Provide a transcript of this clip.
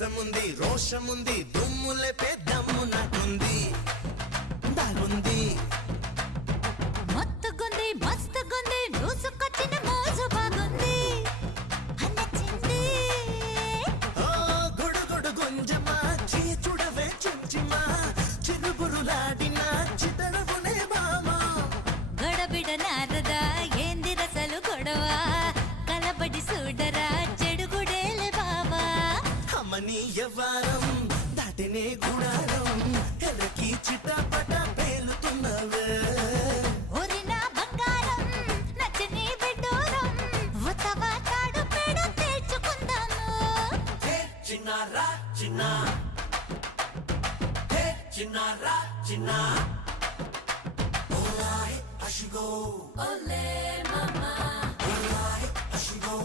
మీసముంది రోషముంది దుమ్ములే పెద్దమ్ము నాకుంది దాగుంది మత్తుగుంది మస్తుగుంది దూసుకొచ్చిన మోజు బాగుంది నచ్చింది గుడుగుడు గుంజమా చూడవే చుంచిమా చిరుగురులాడిన చితరవునే బామా గడబిడ నారదా ఏంది రసలు గొడవ కలబడి చూడరా చెడుగుడేలే బావా అమ్మని యవ్వారం దాటినే గుడారం ఎర్రకి చిటపట పేలుతున్నవే ఒరినా బంగారం నచ్చని బిడ్డూరం ఉతవా తాడు పేడ తేల్చుకుందాము చిన్నారా చిన్న చిన్నారా చిన్న Alright, I should go. Ole mama Alright, I should go.